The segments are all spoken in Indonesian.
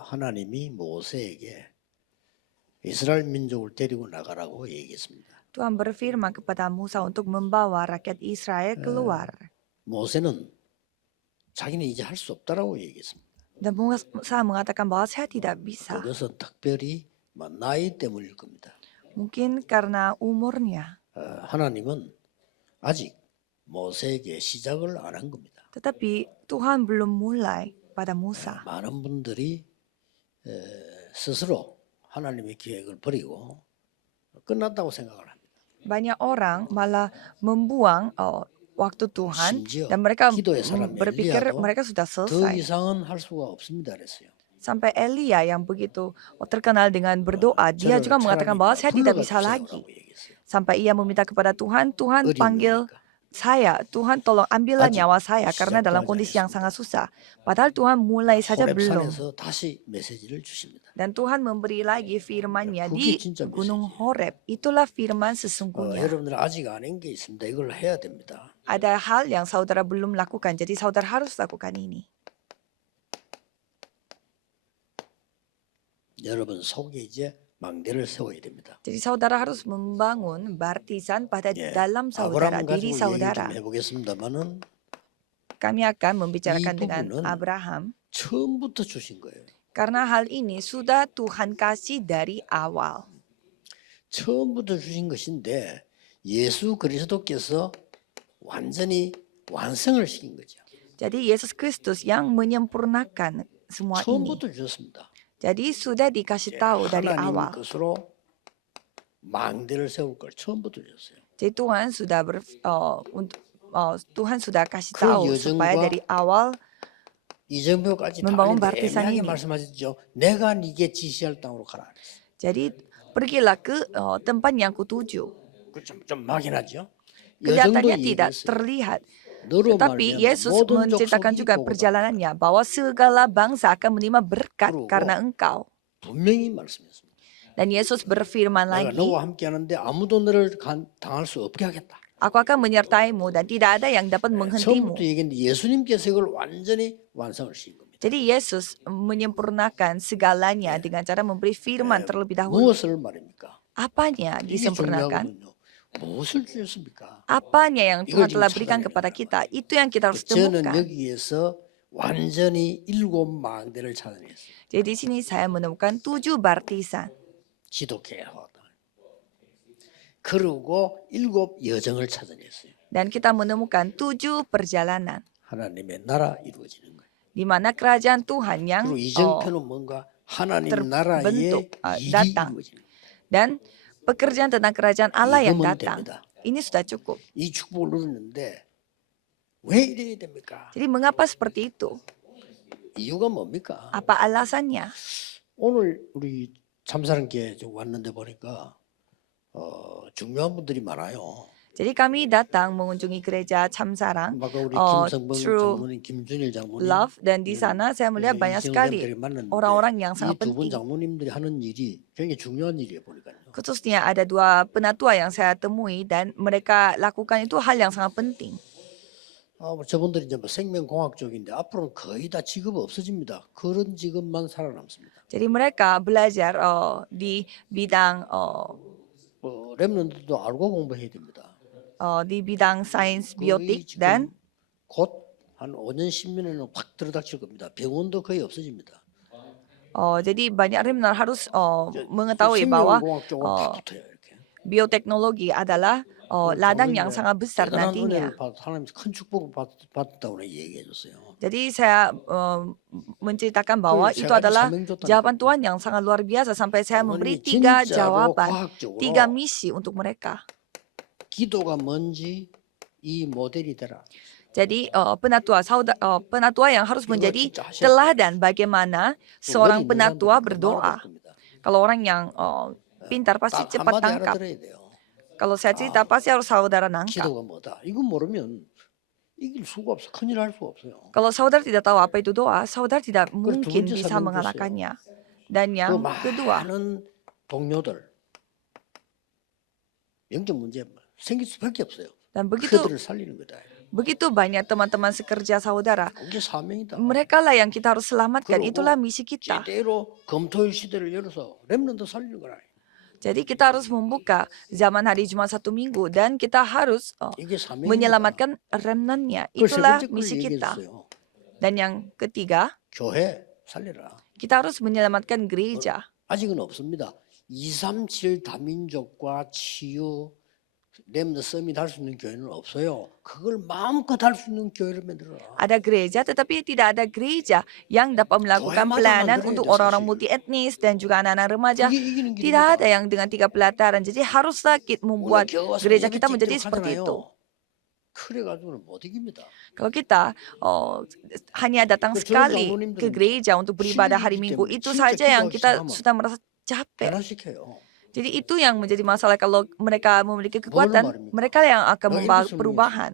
하나님이 모세에게 이스라엘 민족을 데리고 나가라고 얘기했습니다. Tuhan berfirman kepada Musa untuk membawa rakyat Israel keluar. 모세는 자기는 이제 할 수 없다라고 얘기했습니다. Dan Musa mengatakan bahwa saya tidak bisa. 그것은 특별히 나이 때문일 겁니다. Mungkin karena umurnya. 하나님은 아직 모세에게 시작을 안 한 겁니다. Tetapi Tuhan belum mulai pada Musa. 많은 분들이 스스로 하나님의 계획을 버리고 끝났다고 생각을 합니다. Banyak orang malah membuang waktu Tuhan 심지어 dan mereka 기도의 사람 berpikir 엘리야도 mereka sudah 더 selesai. 이상은 할 수가 없습니다 그랬어요. Sampai Elia yang begitu terkenal dengan berdoa, dia juga mengatakan bahwa saya tidak bisa lagi. Sampai ia meminta kepada Tuhan, Tuhan panggil saya, Tuhan tolong ambillah nyawa saya karena dalam kondisi yang sangat susah. Padahal Tuhan mulai saja belum. 호렙산에서 다시 메시지를 주십니다. Dan Tuhan memberi lagi firman-Nya di Gunung Horeb. Itulah firman sesungguhnya. 여러분들 아직 안 한 게 있습니다. 이걸 해야 됩니다. Ada hal yang saudara belum lakukan, jadi saudara harus lakukan ini. 여러분 속에 이제 망대를 세워야 됩니다. Jadi saudara harus membangun baptisan pada dalam saudara, 아브라함 diri 가지고 saudara. 얘기 좀 해보겠습니다만은 Kami akan membicarakan 이 dengan 부분은 Abraham. 처음부터 주신 거예요. Karena hal ini sudah Tuhan kasih dari awal. 처음부터 주신 것인데 예수 그리스도께서 완전히 완성을 시킨 거죠. Jadi Yesus Kristus yang menyempurnakan semua ini. 처음부터 주셨습니다. Jadi sudah dikasih tahu dari 하나님 awal. 것으로 망대를 세울 걸 처음부터 주셨어요. Jadi Tuhan sudah kasih tahu supaya dari awal 이정표까지 다 membangun 애매하게 baptisan ini. 말씀하셨죠. 내가 네게 지시할 땅으로 가라. Jadi pergilah ke tempat yang kutuju. 좀 막연하죠. Kelihatannya tidak terlihat. Tetapi Yesus menceritakan juga perjalanannya bahwa segala bangsa akan menerima berkat karena engkau. 분명히 말씀했습니다. Dan Yesus berfirman 내가 lagi, 너와 함께하는데 아무도 너를 당할 수 없게 하겠다. Aku akan menyertaimu dan tidak ada yang dapat menghentimu. 처음부터 얘기했는데 예수님께서 이걸 완전히 완성을 시킨 겁니다. Jadi Yesus menyempurnakan segalanya dengan cara memberi firman terlebih dahulu. 무엇을 말입니까? Apanya 이게 disempurnakan? 중요하거든요. 무엇을 주셨습니까? Apanya yang Tuhan 이걸 telah 지금 berikan 찾아내야 kepada kita? Itu yang kita harus 저는 temukan. 여기에서 완전히 7 망대를 찾아냈어요. Jadi di sini saya menemukan 7 baptisan. 지독해야 하다. 그리고 7 여정을 찾아냈어요. Dan kita menemukan 7 perjalanan. 하나님의 나라 이루어지는 거예요. Di mana kerajaan Tuhan yang 그리고 이정표는 뭔가 하나님 나라의 terbentuk, 일이 datang. 이루어지는 거예요. Dan pekerjaan tentang kerajaan Allah yang 이거면 datang. 됩니다. Ini sudah cukup. 이 축복을 누리는데 왜 이래야 됩니까? Jadi mengapa seperti itu? 이유가 뭡니까? Apa alasannya? 오늘 우리 참사랑교회 왔는데 보니까 중요한 분들이 많아요. Jadi kami datang mengunjungi gereja Chamsarang 아까 우리 김성범 through 장모님, 김준일 장모님, Love, dan di sana saya melihat banyak sekali orang-orang yang sangat 이 두 분 penting. 장모님들이 하는 일이 굉장히 중요한 일이에요 보니까요. Khususnya ada 2 penatua yang saya temui dan mereka lakukan itu hal yang sangat penting. 저분들이 이제 뭐 생명공학 쪽인데 앞으로는 거의 다 직업 없어집니다. 그런 직업만 살아남습니다. Jadi mereka belajar di bidang 랩런들도 알고 공부해야 됩니다. di bidang sains 거의 biotik 지금 dan 곧 한 5년 10년에는 확 들어닥칠 겁니다. 병원도 거의 없어집니다. jadi banyak remnant harus mengetahui bahwa 생명공학 쪽으로 다 붙어요 이렇게. bioteknologi adalah ladang yang sangat besar 대단한 nantinya. 은혜를 하나님 큰 축복을 받았다고 얘기해 줬어요. Jadi saya menceritakan bahwa 그 itu 세 가지 adalah 사명 줬다니까요. jawaban Tuhan yang sangat luar biasa sampai saya memberi 3 jawaban, 3 misi untuk mereka. 기도가 뭔지 이 모델이 되라. Jadi penatua yang harus menjadi teladan bagaimana seorang penatua berdoa. Kalau orang yang pintar pasti cepat 한마디 tangkap. 알아들어야 돼요. Kalau saya cerita pasti harus saudara nangkap. 기도가 뭐다. 이거 모르면 이길 수가 없어. 큰일 할 수가 없어요. Kalau saudara tidak tahu apa itu doa, saudara tidak 그걸 두 mungkin 번째 bisa 설명 mengalahkannya. Dan 그 yang kedua, 많은 동료들 영적 문제 생길 수밖에 없어요. dan begitu 그들을 살리는 거다. Begitu banyak teman-teman sekerja saudara. 그게 사명이다. Mereka lah yang kita harus selamatkan. 그러고 Itulah misi kita. 제대로 검토의 시대를 열어서 렘넌트 살리는 거라. Jadi kita harus membuka zaman hari Jumat 1 minggu dan kita harus 이게 사명입니다. menyelamatkan remnantnya. 그세 Itulah 번째 걸 misi kita. 얘기했어요. Dan yang ketiga, 교회 살려라. kita harus menyelamatkan gereja. 아직은 없습니다. 237 다민족과 치유 렘넌트 서밋 할 수 있는 교회는 없어요. 그걸 마음껏 할 수 있는 교회를 만들어라. Ada gereja, tetapi tidak ada gereja yang dapat melakukan Doa pelayanan mandiri untuk itu orang-orang saksi. multi etnis dan juga anak-anak remaja. 그게 이기는 Tidak 길입니다. ada yang dengan 3 pelataran. Jadi haruslah kita 오늘 membuat 교회 와서 gereja 예배 kita menjadi 찍도록 seperti itu. 하잖아요. 그래가지고는 못 이깁니다. Kalau kita hanya datang 그 sekali 저런 ke 장로님들은 gereja untuk beribadah hari 힘들기 Minggu, 때문에 itu 진짜 saja yang 기도하기 kita 시작하면 sudah merasa capek. 변화시켜요. Jadi itu yang menjadi masalah kalau mereka memiliki 말입니까? kekuatan, mereka yang akan Nah, membawa itu perubahan.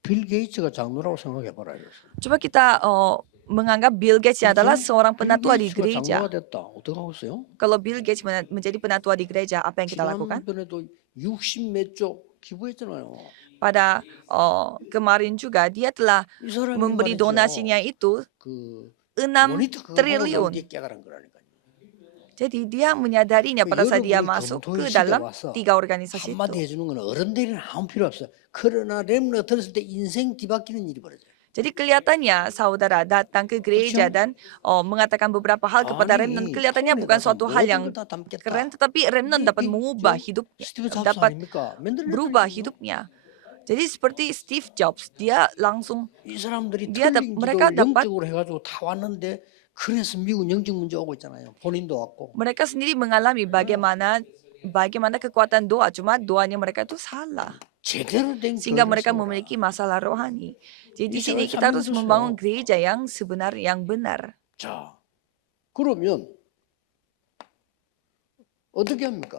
빌 게이츠가 장로라고 생각해봐라. Coba kita menganggap Bill Gates adalah seorang 빌 penatua di 게이츠가 gereja. 장로가 됐다. 어떻게 하고 있어요? Kalau Bill Gates menjadi penatua di gereja, apa yang kita lakukan? 지난번에도 60몇 조 기부했잖아요. Pada kemarin juga dia telah 이 사람이 memberi 말이죠. donasinya itu 그 6 모니터 그거 보고 triliun. 남게 깨달은 거라니까요. Jadi dia menyadarinya pada saat dia 여러분이 masuk 검토의 ke 시대에 dalam 와서 3 organisasi 한마디 itu. 해주는 건 어른들이는 아무 필요 없어요. 그러나 렘너 들었을 때 인생 뒤바뀌는 일이 벌어져요. Jadi kelihatannya saudara datang ke gereja dan mengatakan beberapa hal kepada remnant, kelihatannya bukan suatu hal yang keren, tetapi remnant dapat mengubah hidupnya, 스티브 잡스 dapat 아닙니까? 맨날 berubah 그러잖아요. hidupnya. Jadi seperti Steve Jobs, dia langsung 이 사람들이 dia 틀린 mereka 기도를 dapat 영적으로 해가지고 다 왔는데 그래서 미국 영적 문제 오고 있잖아요. 본인도 왔고. mereka sendiri mengalami bagaimana kekuatan doa, cuma doanya mereka itu salah. 제대로 된 Sehingga 교회를 mereka 세워라. memiliki masalah rohani. Jadi di 이 sini 세상을 kita harus 살리는 membangun 것이요. gereja yang sebenar, yang benar. 자, 그러면 어떻게 합니까?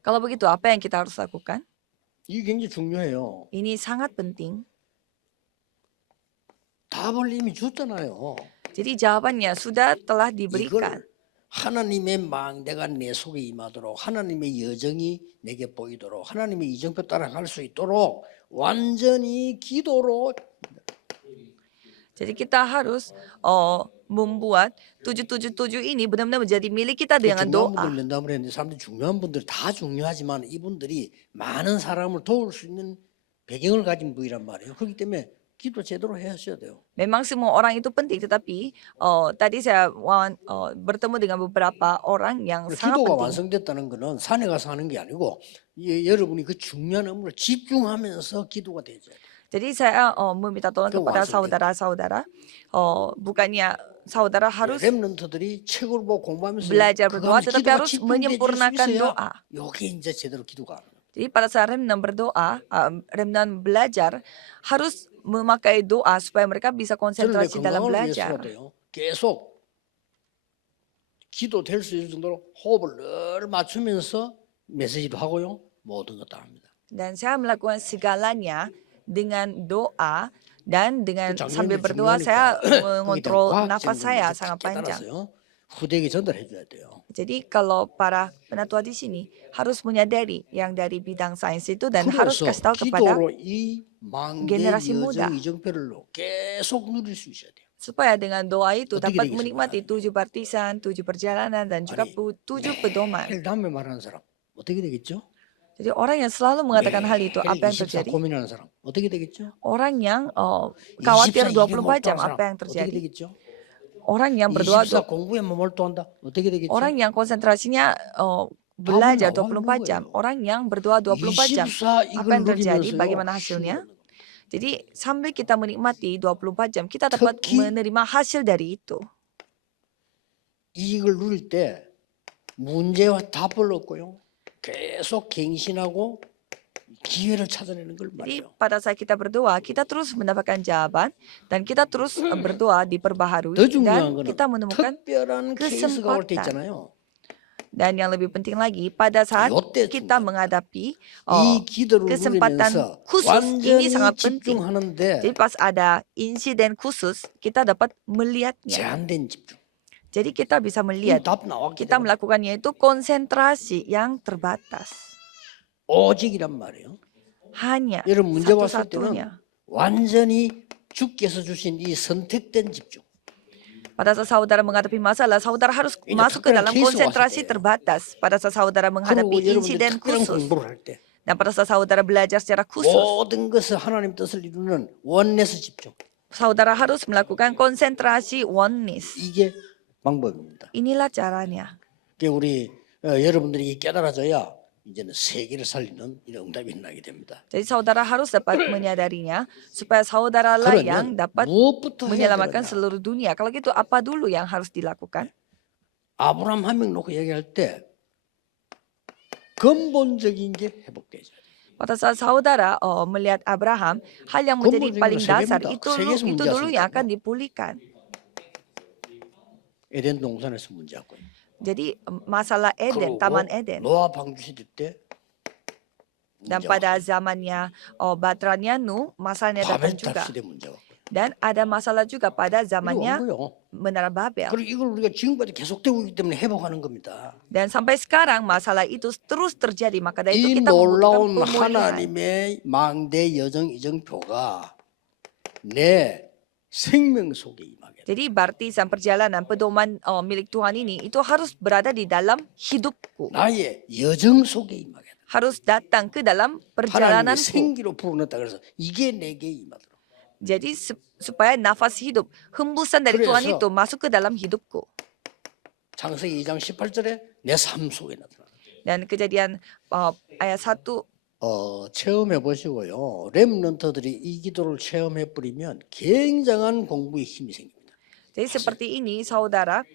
Kalau begitu, apa yang kita harus lakukan? 이게 굉장히 중요해요. Ini sangat penting. 답을 이미 줬잖아요. Jadi jawabannya sudah telah diberikan. 이걸 하나님의 망대가 내 속에 임하도록 하나님의 여정이 내게 보이도록 하나님의 이정표 따라갈 수 있도록 완전히 기도로 Jadi kita harus membuat 777 ini benar-benar menjadi milik kita dengan 중요한 doa. 분들 면담을 했는데 사람들이 중요한 분들 다 중요하지만 이분들이 많은 사람을 도울 수 있는 배경을 가진 분이란 말이에요. 그렇기 때문에 기도 제대로 하셔야 돼요. Memang semua orang itu penting, tetapi tadi saya bertemu dengan beberapa orang yang sangat 기도가 penting. 완성됐다는 거는 산에 가서 하는 게 아니고 여러분이 그 중요한 업무를 집중하면서 기도가 되죠. Jadi saya meminta tolong kepada saudara-saudara, bukannya saudara harus 렘넌트들이 책을 보고 공부하면서 belajar 그거 berdoa, 하면서 tetapi 기도가 harus 집중돼질 수 menyempurnakan 있어야 doa. 이게 이제 제대로 기도가 하는 거예요. Jadi pada saat remnant berdoa, remnant belajar, harus memakai doa supaya mereka bisa 저는 내 konsentrasi dalam 건강을 belajar. 위해서라도요. 계속 기도될 수 있을 정도로 호흡을 늘 맞추면서 메시지도 하고요. 모든 것 다 합니다. Dan saya melakukan segalanya dengan doa dan dengan sambil 장면이 berdoa saya 중요하니까 mengontrol 거기에 대한 nafas saya 과학적인 sangat 걸 panjang. 깨달아서요. 후대에게 전달해 줘야 돼요. Jadi kalau para penatua di sini harus menyadari yang dari bidang sains itu dan harus 그래서 kasih tahu kepada 기도로 이 망대 generasi muda. 여정 이정표를 계속 누릴 수 있어야 돼요. supaya dengan doa itu 어떻게 dapat 되겠습니까? menikmati 7 partisan, 7 perjalanan dan juga 아니, 7 pedoman. 매일 남의 말하는 사람 어떻게 되겠죠? Jadi orang yang selalu mengatakan hal itu, 매일 apa yang 24 terjadi? 고민하는 사람 어떻게 되겠죠? Orang yang khawatir 24 일에 24 jam, 몰두하는 apa yang 사람 어떻게 terjadi? 되겠죠? Orang yang berdoa, 24 공부에만 몰두한다 어떻게 되겠죠? orang yang konsentrasinya belajar 나와 24 있는 jam, 거예요. orang yang berdoa 24 jam, 24 apa 이걸 yang terjadi? 누리면서요. Bagaimana hasilnya? Jadi sambil kita menikmati 24 jam, kita dapat 특히 menerima hasil dari itu. 이걸 누릴 때 문제와 답을 얻고요. 계속 갱신하고 기회를 찾아내는 걸 Jadi 말이에요. pada saat kita berdoa, kita terus mendapatkan jawaban dan kita terus berdoa diperbaharui 더 중요한 dan 거는 kita menemukan 특별한 케이스가 올 때 kesempatan. 있잖아요. Dan yang lebih penting lagi, pada saat 요때 kita 중요합니다. menghadapi 이 기도를 kesempatan 누리면서 khusus, ini 완전히 sangat penting. 집중하는데 Jadi pas ada insiden khusus, kita dapat melihatnya. 제한된 집중. Jadi kita bisa 이 melihat, 답 나왔기 kita 때문에 melakukannya itu konsentrasi yang terbatas. 오직이란 말이에요. hanya 여러분 문제 왔을 때는 satu-satunya. 완전히 주께서 주신 이 선택된 집중. Pada saat saudara menghadapi masalah, saudara harus Ini masuk ke 특별한 dalam 케이스가 konsentrasi 왔을 때예요. terbatas. Pada saat saudara 그리고 menghadapi 여러분들 insiden 특별한 khusus. 공부를 할 때 Dan pada saat saudara belajar secara khusus, 모든 것을 하나님 뜻을 이루는 원내스 집중. saudara harus melakukan konsentrasi oneness. 이게 방법입니다. Inilah caranya. 그러니까 우리 여러분들이 깨달아져야 이제는 세계를 살리는 이런 응답이 나게 됩니다. Jadi saudara harus dapat menyadarinya supaya saudara lah yang 그러면 dapat 무엇부터 해야 menyelamatkan 되느냐? seluruh dunia. Kalau gitu apa dulu yang harus dilakukan? 아브라함 한 명 놓고 얘기할 때 근본적인 게 회복되죠. Pada saat saudara melihat Abraham, hal yang menjadi 근본적인 paling 건 dasar 세계입니다. 세계에서 itu 문제 dulu yang akan 왔으니까요. dipulihkan. 에덴 동산에서 문제였고요. Jadi masalah Eden, 그리고 Taman Eden. 노아 방주 시대 때 Dan 문제 pada 왔고요. zamannya baterainya Nuh, masalahnya datang 바벨탑 juga. 시대 문제 왔고요. Dan ada masalah juga pada 이거 zamannya 온 거예요. Menara Babel. 그리고 이걸 우리가 지금까지 계속되고 있기 때문에 회복하는 겁니다. Dan sampai sekarang masalah itu terus terjadi. Maka dari itu 이 kita membutuhkan 놀라운 pemulihan. 하나님의 망대 여정 이정표가 내 생명 속에 임하게 돼. Jadi baptisan perjalanan pedoman milik Tuhan ini itu harus berada di dalam hidupku. 나의 여정 속에 임하게 돼. Harus datang ke dalam 하나님의 perjalananku. 생기로 불어넣었다 그래서 이게 내게 임하도록. Jadi supaya nafas hidup, hembusan dari Tuhan 그래서 itu masuk ke dalam hidupku. 창세기 2장 18절에 내 삶 속에 나타나. Dan kejadian ayat 1 체험해 보시고요. 렘넌트들이 이 기도를 체험해 버리면 굉장한 공부에 힘이 생깁니다. Jadi seperti ini saudara,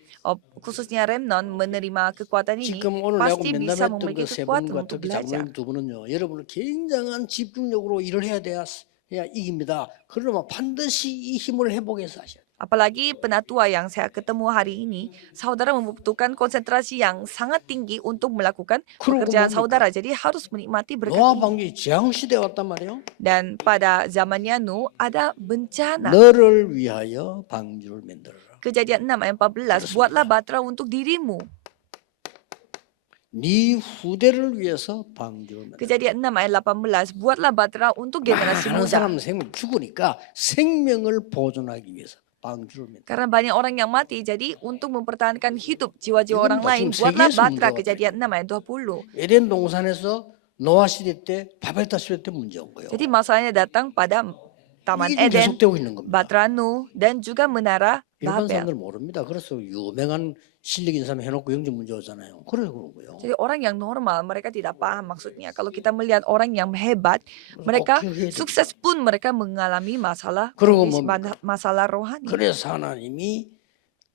khususnya remnon menerima kekuatan ini 지금 오늘 내가 pasti 맨날 bisa 했던 memiliki 그 세 kekuatan 분과 untuk 특히 belajar. 장로님 두 분은요. 여러분을 굉장한 집중력으로 일을 해야 이깁니다. 그러나 반드시 이 힘을 회복해서 하셔야 돼요. Apalagi penatua yang saya ketemu hari ini, saudara membutuhkan konsentrasi yang sangat tinggi untuk melakukan 그러고 pekerjaan 뭡니까? saudara. Jadi harus menikmati berkat 노아 ini. 방주에 재앙 시대가 왔단 말이에요. Dan pada zamannya Nuh ada bencana. 너를 위하여 방주를 만들어라. Kejadian 6 ayat 14, buatlah batra untuk dirimu. 네 후대를 위해서 방주를 만들어라. Kejadian 6 ayat 18, buatlah batra untuk generasi 많은 muda. 사람은 생명 죽으니까 생명을 보존하기 위해서 방주를 만들어라. Karena banyak orang yang mati, jadi untuk mempertahankan hidup jiwa-jiwa 이건 orang lain, 지금 buatlah 세계에서 batra. 문제가 Kejadian 6 ayat 20. 에덴 동산에서 노아 시대 때 바벨탑 시대 때 문제 온 거예요. Jadi masalahnya datang pada Taman 이게 Eden, 계속되고 있는 겁니다. Batra Nuh, dan juga Menara 일반 Babel. 사람들 모릅니다. 그래서 유명한 실력 있는 사람 해놓고 영적 문제 오잖아요. 그래서 그런 거예요. Jadi orang yang normal, mereka tidak paham maksudnya. Kalau kita melihat orang yang hebat, mereka 꼭 기억해야 돼요. sukses pun mereka mengalami masalah 그리고 medis, 뭡니까? masalah rohani. 그래서 하나님이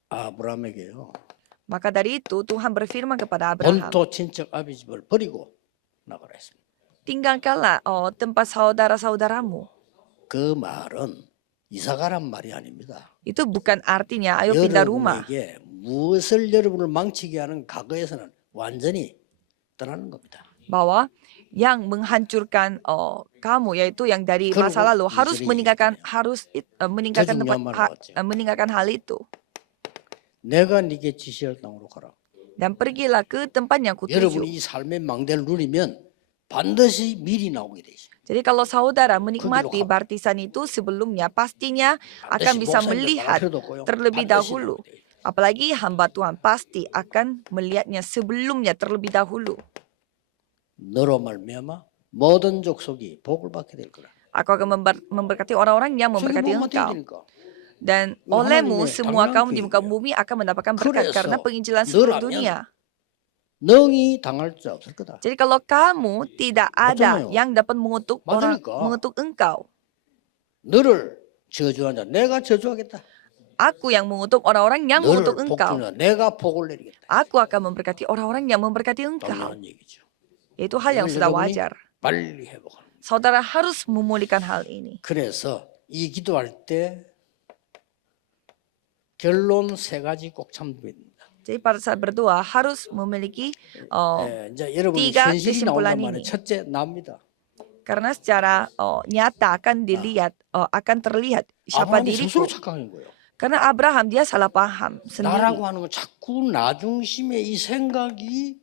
아브라함에게요. Maka dari itu Tuhan berfirman kepada Abraham, 본토 친척 아비 집을 버리고 나가라 했습니다. tinggalkanlah tempat saudara-saudaramu. 그 말은 이사가란 말이 아닙니다. Itu bukan artinya ayo pindah rumah. 여러분에게 무엇을 여러분을 망치게 하는 과거에서는 완전히 떠나는 겁니다. Bahwa yang menghancurkan kamu yaitu yang dari 그리고 masa lalu harus 이들이 meninggalkan tempat 중요한 말을 하죠. meninggalkan hal itu 내가 네게 지시할 땅으로 가라. dan pergilah ke tempat yang 여러분이 kutuju. 이 삶의 망대를 누리면 반드시 미리 나오게 돼 있어요. Jadi kalau saudara menikmati 가고. baptisan itu sebelumnya pastinya akan 반드시 bisa 목사님들 melihat 말할 필요도 없고요. terlebih 반드시 dahulu. 나오게 돼 있어요. Apalagi hamba Tuhan pasti akan melihatnya sebelumnya terlebih dahulu. 너로 말미암아 모든 족속이 복을 받게 될 거라. Aku akan memberkati orang-orang yang 저게 memberkati 복만 engkau. 되니까. Dan Itu olehmu 하나님의 semua 당연한 kaum di muka 계획이에요. bumi akan mendapatkan berkat 그래서 karena penginjilan seluruh 너라면 dunia. 능히 당할 자 없을 거다. Jadi kalau kamu tidak ada 맞잖아요. yang dapat mengutuk orang, 맞으니까. mengutuk engkau, 너를 저주한 자 내가 저주하겠다. aku yang mengutuk orang-orang yang 너를 mengutuk engkau. 복주는 자 내가 복을 내리겠다. Aku akan memberkati orang-orang yang memberkati engkau. 당연한 얘기죠. Itu hal yang sudah 여러분이 wajar. 빨리 회복하는. Saudara harus memulihkan hal ini. 그래서 이 기도할 때 결론 세 가지 꼭 참고입니다. Jadi pada saat berdoa harus memiliki 이제 여러분이 tiga 현실이 kesimpulan 나온단 말에 ini. 첫째 납니다. Karena secara nyata akan dilihat, akan terlihat siapa 아브라함이 스스로 diriku. 착각한 거예요. Karena Abraham dia salah paham sendiri. 나라고 하는 건 자꾸 나 중심의 이 생각이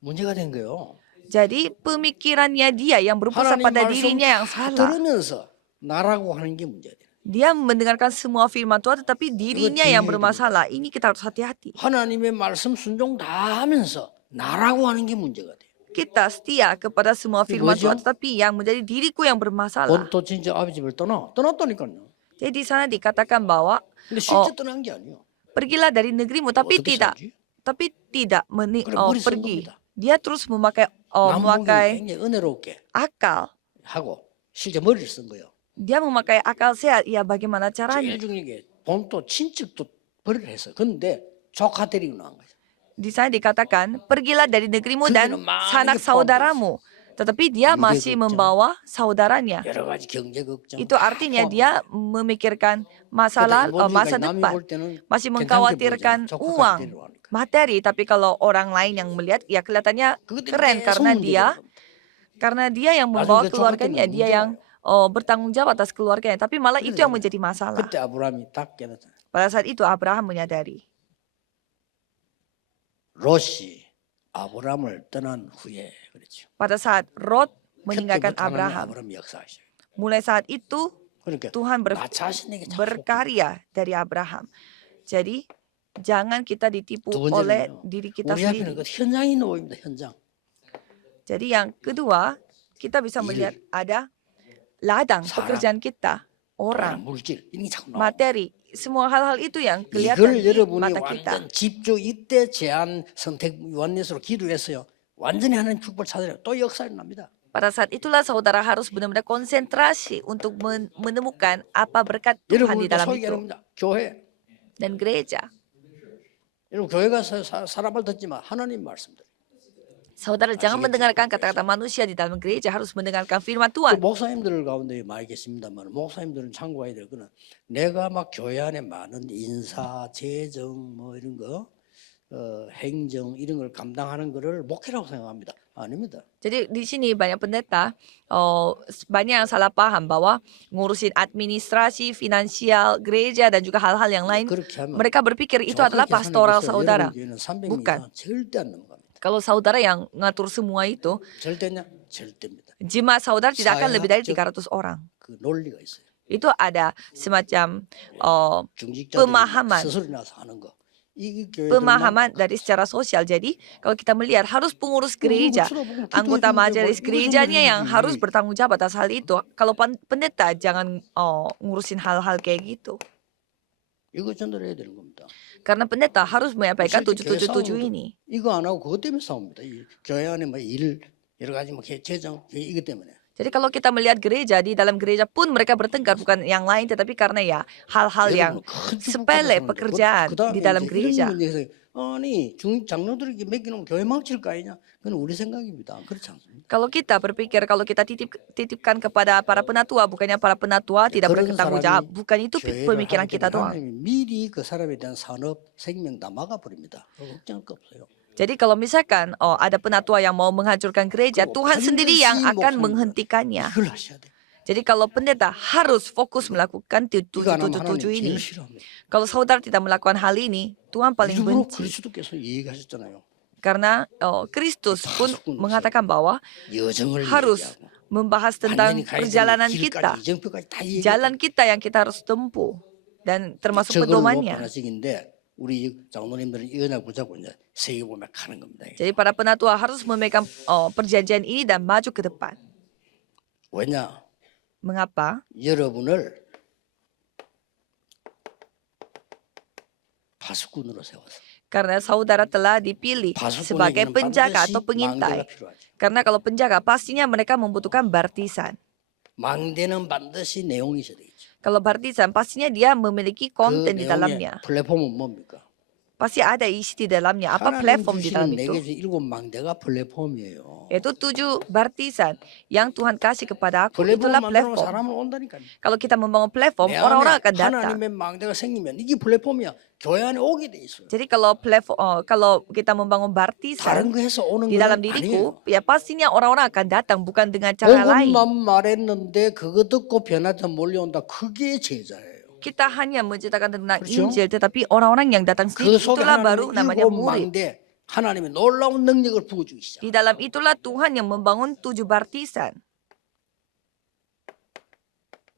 문제가 된 거예요. Jadi pemikirannya dia yang berpusat 하나님 pada 말씀 dirinya yang 다 salah. 들으면서 나라고 하는 게 문제야. Dia mendengarkan semua firman Tuhan tetapi dirinya yang 주의해야 bermasalah. Ini kita harus hati-hati. 하나님의 말씀 순종 다 하면서 나라고 하는 게 문제가 돼. Kita setia kepada semua Ini firman Tuhan 뭐죠? tetapi yang menjadi diriku yang bermasalah. 본토 친척 아버지 집을 떠났다니까요. Jadi di sana dikatakan bahwa 근데 실제 떠난 게 아니에요. pergilah dari negerimu tapi 어떻게 tidak 살지? 그래, 머리 쓴 pergi. 겁니다. Dia terus memakai 남북이 굉장히 은혜롭게 akal. 하고 실제 머리를 쓴 거예요. Dia memakai akal sehat. Ya bagaimana caranya? 제일 중요한 게 본토 친척도 벌을 했어. 근데 조카 데리고 나온 거죠. Di sana dikatakan, pergilah dari negerimu dan Kemudian 많은 sanak 게 saudaramu. Tetapi dia 유대 masih 걱정. membawa saudaranya. 여러 가지 경제 걱정. Itu artinya dia memikirkan masalah masa depan. Masih mengkhawatirkan uang, materi. Tapi kalau orang lain yang melihat, ya kelihatannya keren karena dia yang membawa keluarganya, dia yang bertanggung jawab atas keluarganya. Tapi malah itu yang menjadi masalah. 그때 아브라함이 딱 깨닫잖아요. Pada saat itu Abraham menyadari. 롯이 아브라함을 떠난 후에 그렇죠. Pada saat Lot meninggalkan 그때부터 하나님이 Abraham. 아브라함 역사하셔요. Mulai saat itu 그러니까 Tuhan 나 자신에게 자꾸 berkarya dari Abraham. Jadi jangan kita ditipu 두 oleh 번째는요. diri kita 우리 앞에는 sendiri. 그 현장이 놓입니다. 현장. Jadi yang kedua, kita bisa melihat ada ladang 사람, pekerjaan kita, orang, 물질 이런 게 자꾸 나와. materi, semua hal-hal itu yang kelihatan 이걸 di 여러분이 mata kita. 완전 집중 이때 제한 선택 원넷으로 기도했어요. 완전히 하나님 축복을 찾으려 또 역사가 납니다. Pada saat itulah saudara harus benar-benar konsentrasi untuk menemukan apa berkat Tuhan di 여러분도 dalam 소개하는 itu. 겁니다. 교회. Dan gereja. 여러분 교회 가서 사람을 듣지만 하나님 말씀들. Saudara jangan mendengarkan kata-kata manusia di dalam gereja, harus mendengarkan firman 또 Tuhan. 목사님들 가운데 많이 계십니다만 목사님들은 참고해야 될 거는 내가 막 교회 안에 많은 인사, 재정 뭐 이런 거 행정 이런 걸 감당하는 거를 목회라고 생각합니다. 아닙니다. Jadi di sini banyak pendeta, banyak yang salah paham bahwa ngurusin administrasi, finansial, gereja dan juga hal-hal yang lain, 그렇게 하면 mereka berpikir itu adalah 정확하게 pastoral 계산해보세요. saudara. 여러분 교회는 300명 Bukan. 이상 절대 안 넘어갑니다. Kalau saudara yang ngatur semua itu, 절대냐? 절대입니다. jemaat saudara tidak akan lebih dari 사회학적 300 orang. 그 논리가 있어요. Itu ada semacam 중직자들이 pemahaman. 스스로 나서 하는 거. 이 Pemahaman dari secara sosial. Jadi kalau kita melihat harus pengurus gereja, anggota majelis gerejanya yang harus bertanggung jawab atas hal itu. Kalau pendeta jangan ngurusin hal-hal kayak gitu. 이거 전달해야 되는 겁니다. Karena pendeta harus menyampaikan 실제 교회 777 싸움도 ini. 이거 안 하고 그것 때문에 싸웁니다. 이 교회 안에 뭐 일 여러 가지 뭐 재정 이것 때문에. Jadi kalau kita melihat gereja, di dalam gereja pun mereka bertengkar bukan yang lain tetapi karena ya hal-hal yang 여러분, 큰 sepele 축복받아서 pekerjaan 그다음에 di dalam 이제 이런 gereja. 문제에서 아니 장로들에게 맡기면 교회 망칠 거 아니냐? 그건 우리 생각입니다. 그렇지 않습니까? Kalau kita berpikir kalau kita titipkan kepada para penatua, bukannya para penatua tidak 그런 bertanggung jawab, 사람이 bukan itu 교회를 pemikiran 하게 kita 되면 doang. 하나님이 미리 그 사람에 대한 산업 생명 다 막아버립니다. 걱정할 거 없어요. Jadi kalau misalkan ada penatua yang mau menghancurkan gereja, Tuhan sendiri yang akan menghentikannya. 이걸 하셔야 돼. Jadi kalau pendeta harus fokus melakukan 이거 안 하면 777 하나님 ini. 제일 싫어합니다. Kalau saudara tidak melakukan hal ini, Tuhan paling 일부러 benci. 그리스도께서 얘기하셨잖아요. Karena Kristus pun mengatakan bahwa 여정을 harus 얘기하고 membahas tentang 완전히 가야 되는 perjalanan kita, 길까지 이정표까지 다 얘기하고 jalan kita yang kita harus tempuh, dan termasuk 저걸 못 pedomannya. 하나씩인데 우리 장로님들은 이 언약 붙잡고 이제 세계 보면 가는 겁니다. Jadi para penatua harus memegang perjanjian ini dan maju ke depan. 왜냐? Mengapa? 여러분을 파수꾼으로 세워서 Karena saudara telah dipilih sebagai 파수꾼에게는 penjaga 반드시 atau pengintai. 망대가 필요하지. Karena kalau penjaga pastinya mereka membutuhkan bartisan. 망대는 반드시 내용이 있어야 되겠죠. Kalau bartisan pastinya dia memiliki 그 konten di 내용의 dalamnya. 플랫폼은 뭡니까? Pasti ada isi di dalamnya. Apa 하나님 platform di 주시는 dalam 내게 itu? 주신 7 망대가 플랫폼이에요. Yaitu 7 bartisan yang Tuhan kasih kepada aku. 플랫폼을 Itulah 만들면 platform. 사람을 온다니까요. Kalau kita membangun platform, 내 orang-orang 안에 akan datang. 하나님의 망대가 생기면 이게 플랫폼이야. 교회 안에 오게 돼 있어요. Jadi kalau platform, kalau kita membangun bartisan 다른 거 해서 오는 di 건 dalam 아니에요. diriku, ya pastinya orang-orang akan datang bukan dengan cara lain. 복음만 말했는데 그거 듣고 변화자 몰려온다. 그게 제자예요. Kita hanya menceritakan tentang 그렇죠? Injil, tetapi orang-orang yang datang 그 sendiri 속에 itulah baru 하나님은 namanya 7 murid. 망대 하나님의 놀라운 능력을 부어주기 시작. Di dalam itulah Tuhan yang membangun 7 baptisan.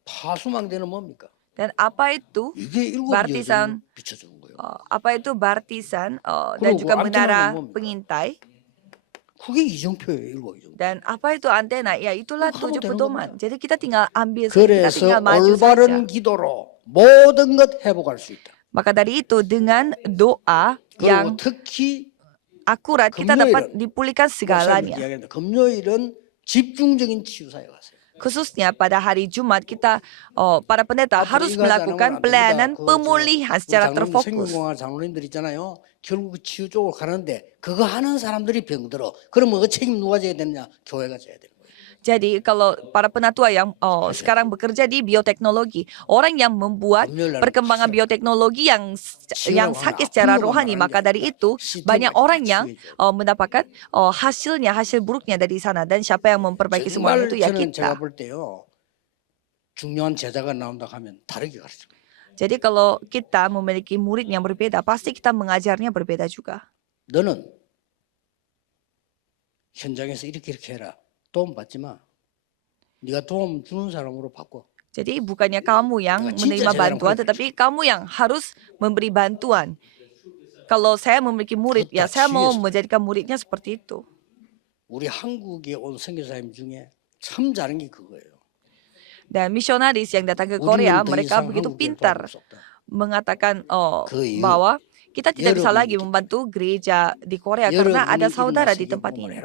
파수망대는 뭡니까? Dan apa itu 이게 일곱 baptisan? 여정을 비춰주는 거예요. Apa itu baptisan dan 그리고 juga 안테나는 menara 뭡니까? pengintai. 그게 이정표예요. 일곱 여정. Dan apa itu antena? Ya itulah Kamu 7 되는 pedoman. 겁니다. Jadi kita tinggal ambil saja, kita 그래서 tinggal maju saja. 올바른 기도로 모든 것 회복할 수 있다. Maka dari itu dengan doa yang 그리고 특히 akurat kita dapat dipulihkan segalanya. 이야기합니다. 금요일은 집중적인 치유사역 하세요. Khususnya pada hari Jumat kita para pendeta harus melakukan pelayanan pemulihan secara terfokus. 생명공학 장로님들 있잖아요. 결국 치유 쪽으로 가는데 그거 하는 사람들이 병들어. 그러면 그 책임 누가 져야 되느냐? 교회가 져야 되는 거예요. Jadi kalau para penatua yang sekarang bekerja di bioteknologi, orang yang membuat perkembangan bioteknologi yang sakit secara rohani, maka dari itu banyak orang yang mendapatkan hasil buruknya dari sana, dan siapa yang memperbaiki semua itu ya 저는 kita. 제가 볼 때요. 중요한 제자가 나온다 하면 다르게 가르쳐요. Jadi kalau kita memiliki murid yang berbeda, pasti kita mengajarnya berbeda juga. 너는 현장에서 이렇게 해라. 도움 받지 마. 네가 도움 주는 사람으로 바꿔. Jadi bukannya kamu yang menerima bantuan, tetapi kamu yang harus memberi bantuan. Kalau saya memiliki murid, ya saya mau menjadikan muridnya seperti itu. 우리 한국에 온 선교사님 중에 참 잘한 게 그거예요. Dan misionaris yang datang ke Korea, mereka begitu pintar mengatakan bahwa kita tidak bisa lagi membantu gereja di Korea karena ada saudara di tempat ini.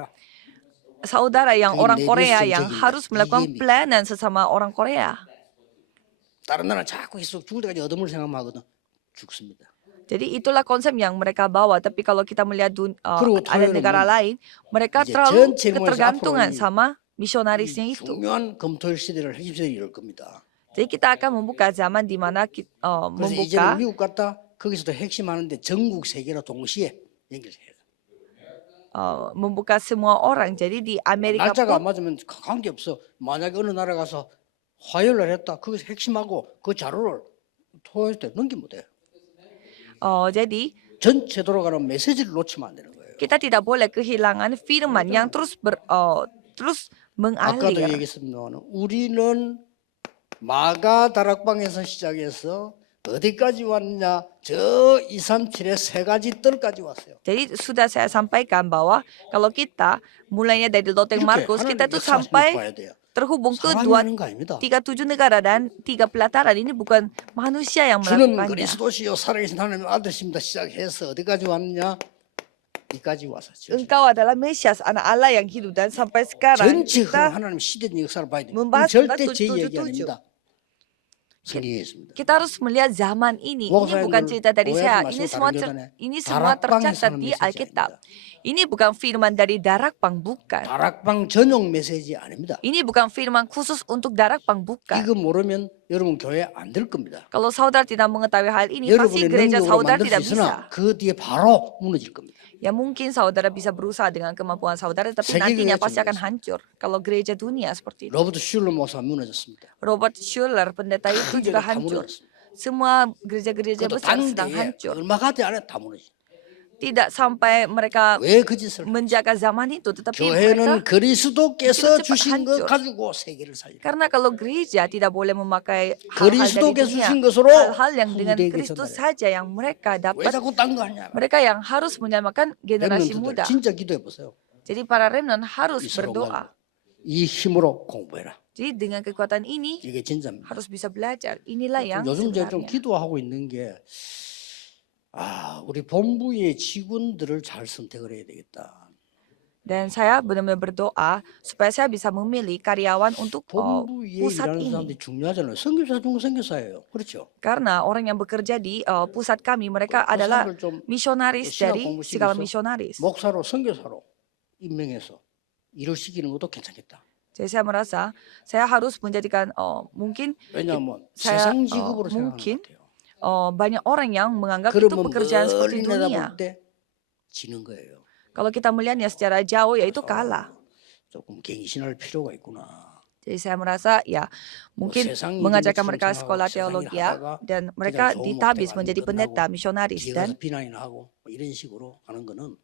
Saudara yang orang Korea yang harus melakukan pelayanan sesama orang Korea. 다른 나라 자꾸 계속 죽을 때까지 얻음을 생각하거든. 죽습니다. Jadi itulah konsep yang mereka bawa. Tapi kalau kita melihat ada negara lain, mereka terlalu ketergantungan sama misionarisnya itu. 중요한 검토일 시대를 핵심 시대를 열 겁니다. Jadi kita akan membuka zaman di mana 그래서 이제는 미국 갔다 거기서도 핵심하는데 전국 세계로 동시에 연결해요. Membuka semua orang. Jadi di Amerika 날짜가 안 pun 맞으면 관계 없어. 만약에 어느 나라 가서 화요일날 했다. 거기서 핵심하고 그 자료를 토요일 때 넘기면 돼. jadi 전체 돌아가는 메시지를 놓치면 안 되는 거예요. kita tidak boleh kehilangan firman yang terus 아까도 mengalir. 얘기했습니다만 우리는 마가 다락방에서 시작해서 어디까지 왔냐? 저 237의 세 가지 뜰까지 왔어요. Jadi sudah saya sampaikan bahwa kalau kita mulainya dari Loteng Markus, kita tuh sampai terhubung ke 사람이 하는 거 아닙니다. 37 negara dan 3 pelataran. Ini bukan manusia yang 주는 melakukannya. 그리스도시요 살아계신 하나님의 아들입니다. 시작해서 어디까지 왔냐? 이까지 왔었죠. Engkau adalah Mesias, anak Allah yang hidup, dan sampai sekarang 전체 그 kita 하나님 시대적 역사를 봐야 돼요. membahas 절대 tentang 제 얘기 777. 아닙니다. 성경이었습니다. Kita harus melihat zaman ini. Ini bukan cerita dari saya. Ini semua tercatat di Alkitab. Ini bukan firman dari Darakpang, bukan. 다락방 전용 메시지 아닙니다. Ini bukan firman khusus untuk Darakpang, bukan. 이거 모르면 여러분 교회 안 될 겁니다. Kalau saudara tidak mengetahui hal ini, pasti 여러분의 gereja 능력으로 saudara 만들 수 tidak bisa. 있으나 그 뒤에 바로 무너질 겁니다. Ya mungkin saudara bisa berusaha dengan kemampuan saudara, tapi Segitu nantinya ya, pasti akan jelas. hancur. Kalau gereja dunia seperti itu. 로버트 슐러 목사 무너졌습니다. Robert Schuller, pendeta itu juga 다 hancur. 무너졌습니다. Semua gereja-gereja 그것도 besar 단 sedang 대에 hancur. 얼마 가지 않아 다 무너지. Tidak sampai mereka 왜 그 짓을? menjaga zaman itu, tetapi mereka 교회는 그리스도께서 cepat 주신 것 hancur. 가지고 세계를 살려. karena kalau gereja tidak boleh memakai hal-hal dari 그리스도께서 dunia, 주신 것으로 hal-hal yang dengan 후대에게 Kristus 전달해. saja yang mereka 왜 dapat, 자꾸 딴 거 하냐? mereka yang harus menyamakan generasi 렘넌트들 muda. 진짜 기도해 보세요. Jadi para remnant harus 이 서로 berdoa. 이 힘으로 공부해라. Jadi dengan kekuatan ini 이게 진짜입니다. harus bisa belajar. Inilah yang 요즘 제가 좀 sebenarnya. 기도하고 있는 게 우리 본부의 직원들을 잘 선택을 해야 되겠다. Dan saya benar-benar berdoa supaya saya bisa memilih karyawan untuk 본부에 pusat 일하는 ini. 사람들이 중요하잖아요. 선교사 중 선교사예요. 그렇죠? Karena orang yang bekerja di pusat kami, mereka adalah 사람들 좀 misionaris 신학 dari 공부 segala 시켜서 misionaris. 목사로 선교사로 임명해서 일을 시키는 것도 괜찮겠다. Jadi saya merasa saya harus menjadikan mungkin 왜냐하면 saya 세상 직업으로 생각하는 mungkin 것 같아요. banyak orang yang menganggap itu 그러면 pekerjaan seperti 멀리 dunia. 내다볼 때 지는 거예요. Kalau kita melihatnya secara jauh, ya itu kalah. 조금 갱신할 필요가 있구나. Jadi saya merasa ya mungkin 세상 mengajarkan 일을 mereka 충성하고 sekolah 세상 teologi 일 하다가 dan mereka 좋은 ditabis 목회가 menjadi 끝나고 pendeta misionaris 뒤에 dan 가서 비난이나 하고 이런 식으로 하는 거는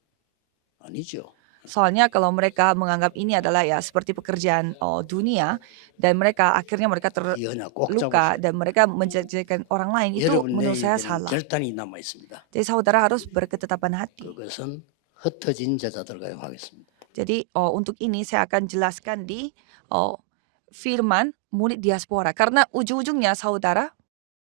아니죠. Soalnya kalau mereka menganggap ini adalah ya seperti pekerjaan dunia dan mereka akhirnya mereka 연약 꼭 terluka 잡으셔야 dan mereka menjadikan orang lain itu 여러분 menurut saya 내에게는 salah. 결단이 남아 있습니다. Jadi saudara harus berketetapan hati. 그것은 흩어진 제자들과 하겠습니다. Jadi untuk ini saya akan jelaskan di firman murid diaspora karena ujung-ujungnya saudara